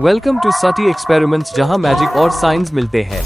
Welcome to सटी experiments, जहां magic और साइंस मिलते हैं।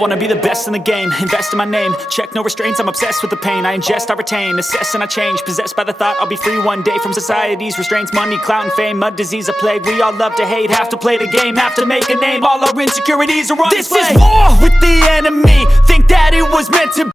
wanna be the best in the game, invest in my name, check no restraints, I'm obsessed with the pain. I ingest, I retain, assess and I change, possessed by the thought I'll be free one day from society's restraints. Money, clout and fame, mud, disease, a plague. We all love to hate, have to play the game, have to make a name. All our insecurities are on display. This is war with the enemy, think that it was meant to be.